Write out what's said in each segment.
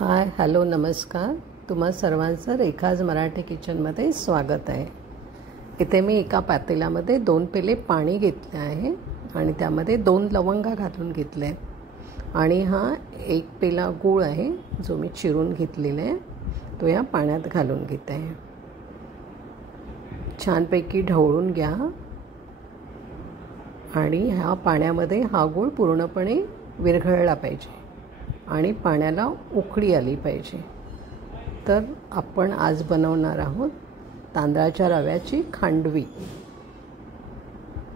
Hi hello नमस्कार. तुम्हा सर्वांचं रेखाज मराठी किचनमध्ये स्वागत आहे. इथे मी एका पातेल्यामध्ये 2 पेले पाणी घेतले आहे आणि त्यामध्ये 2 लवंगा घालून घेतले आणि हा 1 पेला गूळ आहे जो मी चिरून घेतलेला आहे तो या पाण्यात घालून घेते आहे. छानपैकी ढवळून घ्या आणि ह्या पाण्यामध्ये हा गूळ पूर्णपणे विरघळला पाहिजे आणि पाण्याला उकळी आली पाहिजे. तर आपण आज बनवणार आहोत तांदळाच्या रव्याची खांडवी.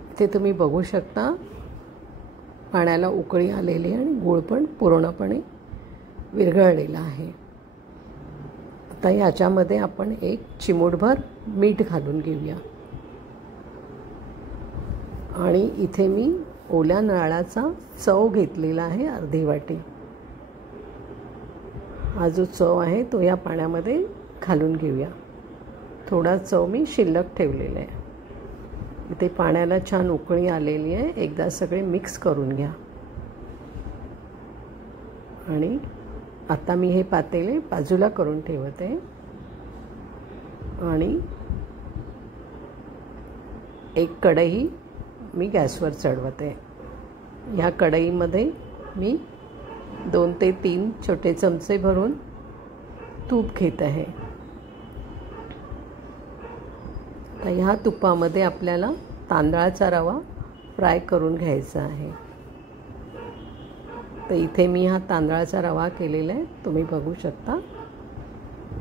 इथे तुम्ही बघू शकता पाण्याला उकळी आलेली आणि गूळ पण पूर्णपणे विरघळलेला आहे. आता ह्याच्यामध्ये आपण 1 चिमूटभर मीठ घालून घेऊया आणि इथे मी ओल्या नारळाचा चव घेतलेला आहे अर्धी वाटी. हा जो चव आहे तो या पाण्यामध्ये घालून घेऊया. थोडा चव मी शिल्लक ठेवलेला आहे. इथे पाण्याला छान उकळी आलेली आहे. एकदा सगळे मिक्स करून घ्या आणि आता मी हे पातेले बाजूला करून ठेवते आणि एक कढई मी गॅसवर चढवते. ह्या कढईमध्ये मी 2 ते 3 छोटे चमचे भरून तूप घेत आहे. तर ह्या तुपामध्ये आपल्याला तांदळाचा रवा फ्राय करून घ्यायचा आहे. तर इथे मी हा तांदळाचा रवा केलेला आहे, तुम्ही बघू शकता.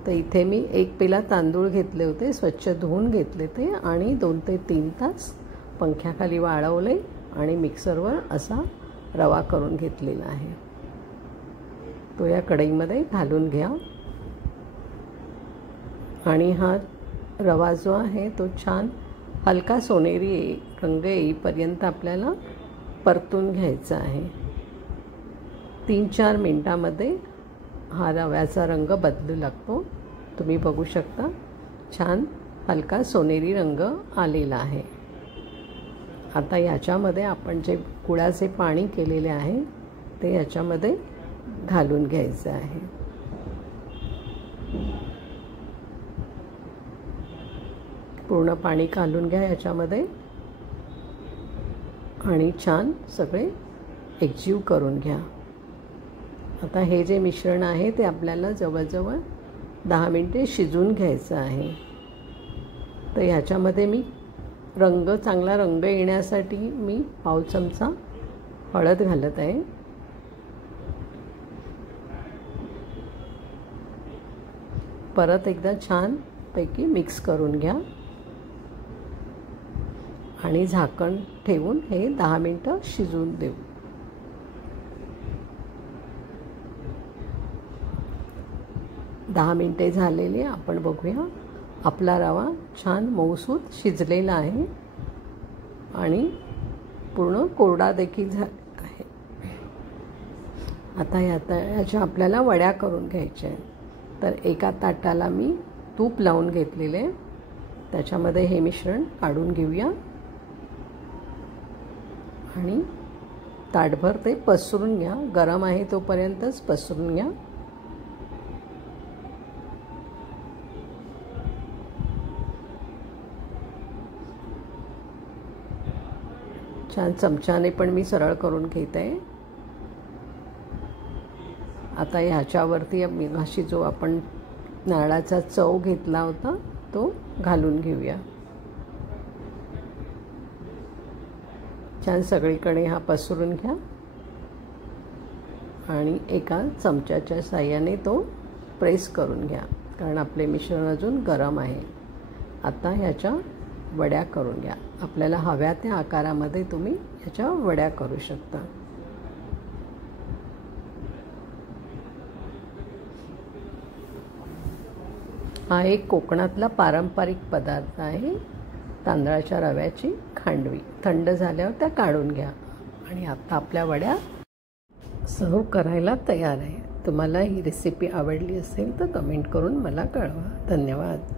तर इथे मी 1 पेला तांदूळ घेतले होते, स्वच्छ धुवून घेतले ते आणि 2 ते 3 तास पंख्याखाली वाळवले आणि मिक्सरवर असा रवा करून घेतलेला आहे. तो या कढईमध्ये घालून घ्या आणि हा रवा जो आहे तो छान हलका सोनेरी रंग येईपर्यंत आपल्याला परतून घ्यायचा आहे. 3-4 मिनटामध्ये हा रव्याचा रंग बदलू लागतो. तुम्ही बघू शकता छान हलका सोनेरी रंग आलेला आहे. आता याच्यामध्ये आपण जे गुळाचे पाणी केलेले आहे ते याच्यामध्ये घालून घ्यायचं आहे. पूर्ण पाणी घालून घ्या याच्यामध्ये आणि छान सगळे एकजीव करून घ्या. आता हे जे मिश्रण आहे ते आपल्याला जवळजवळ 10 मिनिटे शिजवून घ्यायचं आहे. तर ह्याच्यामध्ये मी चांगला रंग येण्यासाठी मी पाव चमचा हळद घालत आहे. परत एकदा छानपैकी मिक्स करून घ्या आणि झाकण ठेवून हे 10 मिनिटं शिजवून देऊ. दहा मिनिटे झालेली आपण बघूया. आपला रवा छान मऊसूत शिजलेला आहे आणि पूर्ण कोरडा देखील झाला आहे. आता याच्या आपल्याला वड्या करून घ्यायच्या आहेत. तर एका ताटाला मी तूप लावून घेतलेले, त्याच्यामध्ये हे मिश्रण काढून घेऊया आणि ताटभर ते पसरून घ्या. गरम आहे तोपर्यंतच पसरून घ्या. छान चमच्याने पण मी सरळ करून घेत आहे. आता ह्याच्यावरती अशी जो आपण नारळाचा चव घेतला होता तो घालून घेऊया. छान सगळीकडे हा पसरून घ्या आणि एका चमच्याच्या साहाय्याने तो प्रेस करून घ्या, कारण आपले मिश्रण अजून गरम आहे. आता ह्याच्या वड्या करून घ्या. आपल्याला हव्या त्या आकारामध्ये तुम्ही ह्याच्या वड्या करू शकता. हा एक कोकणातला पारंपरिक पदार्थ आहे, तांदळाच्या रव्याची खांडवी. थंड झाल्यावर त्या काढून घ्या आणि आता आपल्या वड्या सर्व करायला तयार आहे. तुम्हाला ही रेसिपी आवडली असेल तर कमेंट करून मला कळवा. धन्यवाद.